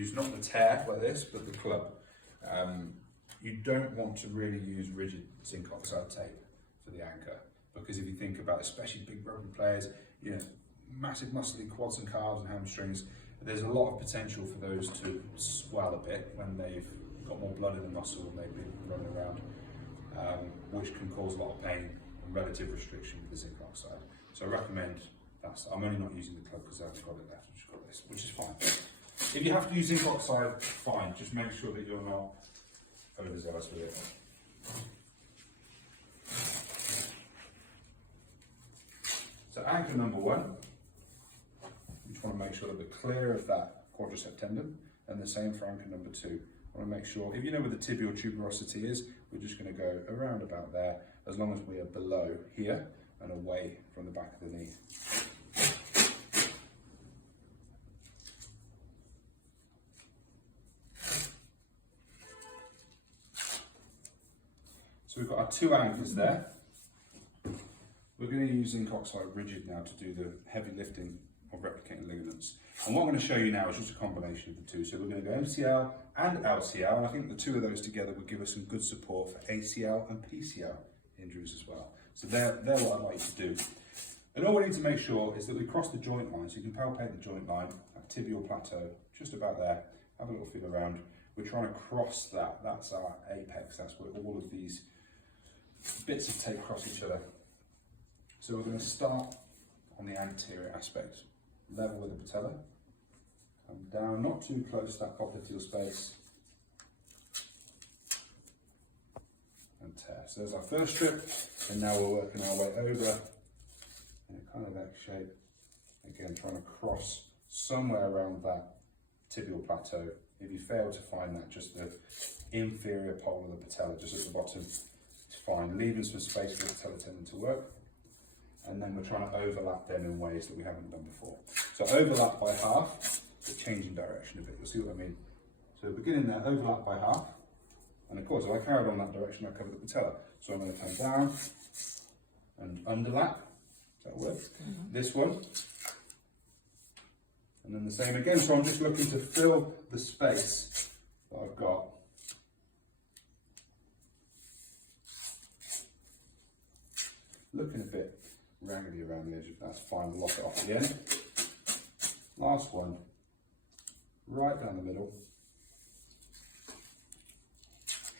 use not the tear like this, but the club. You don't want to really use rigid zinc oxide tape for the anchor, because if you think about especially big rugby players, you know, massive muscly quads and calves and hamstrings, there's a lot of potential for those to swell a bit when they've got more blood in the muscle and they've been running around, which can cause a lot of pain and relative restriction with the zinc oxide. So I recommend that. I'm only not using the club because I've got it left, I've just got this, which is fine. If you have to use zinc oxide, fine, just make sure that you're not overzealous with it. So anchor number 1, you just want to make sure that we're clear of that quadricep tendon, and the same for anchor number 2. I want to make sure, if you know where the tibial tuberosity is, we're just going to go around about there, as long as we are below here and away from the back of the knee. So we've got our 2 anchors there. We're going to use zinc oxide rigid now to do the heavy lifting of replicating ligaments. And what I'm going to show you now is just a combination of the 2. So we're going to go MCL and LCL, and I think the 2 of those together would give us some good support for ACL and PCL injuries as well. So they're what I'd like you to do. And all we need to make sure is that we cross the joint line, so you can palpate the joint line, that tibial plateau, just about there. Have a little feel around. We're trying to cross that. That's our apex. That's where all of these bits of tape cross each other. So we're going to start on the anterior aspect, level with the patella, come down, not too close to that popliteal space, and tear. So there's our first strip, and now we're working our way over in a kind of X shape, again trying to cross somewhere around that tibial plateau. If you fail to find that, just the inferior pole of the patella, just at the bottom, it's fine, leaving some space for the patella tendon to work. And then we're trying to overlap them in ways that we haven't done before. So overlap by half, but changing direction a bit. You'll see what I mean. So beginning there, overlap by half. And of course, if I carried on that direction, I cover the patella. So I'm going to come down and underlap. Does that work? This one. And then the same again. So I'm just looking to fill the space that I've got. Looking a bit raggedy around the edge, that's fine, we'll lock it off again. Last one, right down the middle.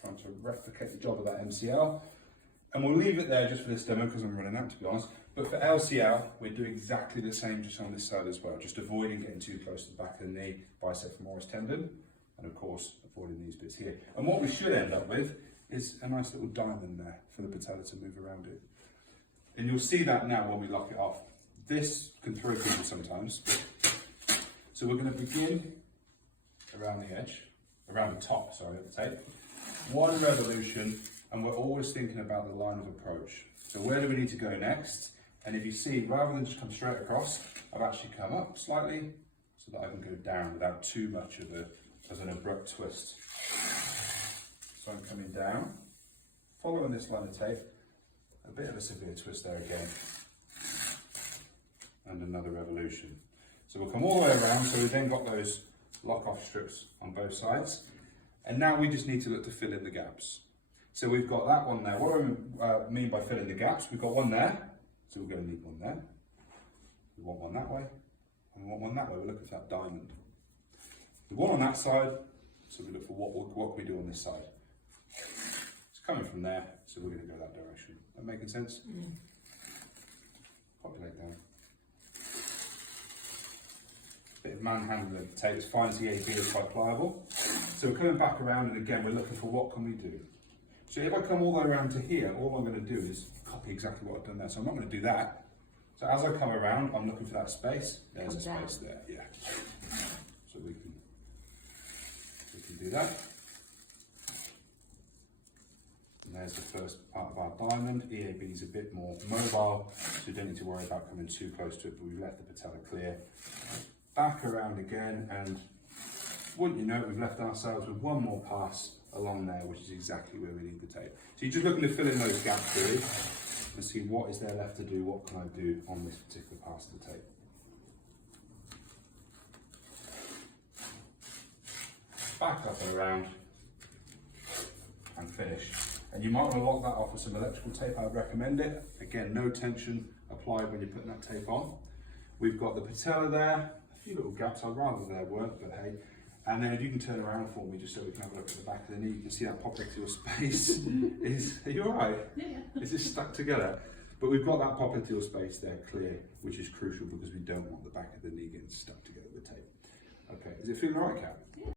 Trying to replicate the job of that MCL. And we'll leave it there just for this demo because I'm running out, to be honest. But for LCL, we're doing exactly the same just on this side as well, just avoiding getting too close to the back of the knee, bicep femoris tendon, and of course, avoiding these bits here. And what we should end up with is a nice little diamond there for the patella to move around it. And you'll see that now when we lock it off. This can throw people sometimes. So we're going to begin around the edge, around the top, sorry, of the tape. 1 revolution, and we're always thinking about the line of approach. So where do we need to go next? And if you see, rather than just come straight across, I've actually come up slightly so that I can go down without too much of an abrupt twist. So I'm coming down, following this line of tape. A bit of a severe twist there again, and another revolution. So we'll come all the way around, so we've then got those lock-off strips on both sides, and now we just need to look to fill in the gaps. So we've got that one there. What do I mean by filling the gaps? We've got one there, so we're going to need one there. We want one that way, and we want one that way. We're looking for that diamond. The one on that side, so we look for what can we do on this side. Coming from there, so we're going to go that direction. That making sense? Populate down. Bit of manhandling of the tape. It's fine, the AB is quite pliable. So we're coming back around, and again, we're looking for what can we do. So if I come all the way around to here, all I'm going to do is copy exactly what I've done there. So I'm not going to do that. So as I come around, I'm looking for that space. There's a space there, yeah. So we can do that. And there's the first part of our diamond. EAB is a bit more mobile, so you don't need to worry about coming too close to it, but we've left the patella clear. Back around again, and wouldn't you know it, we've left ourselves with one more pass along there, which is exactly where we need the tape. So you're just looking to fill in those gaps really, and see what is there left to do, what can I do on this particular pass of the tape. around and finish. And you might want to lock that off with some electrical tape. I would recommend it. Again, no tension applied when you're putting that tape on. We've got the patella there, a few little gaps. I'd rather there weren't, but hey. And then if you can turn around for me, just so we can have a look at the back of the knee, you can see that popliteal space are you all right? Yeah. Is this stuck together? But we've got that popliteal space there clear, which is crucial because we don't want the back of the knee getting stuck together with tape. Okay, is it feeling all right, Kat?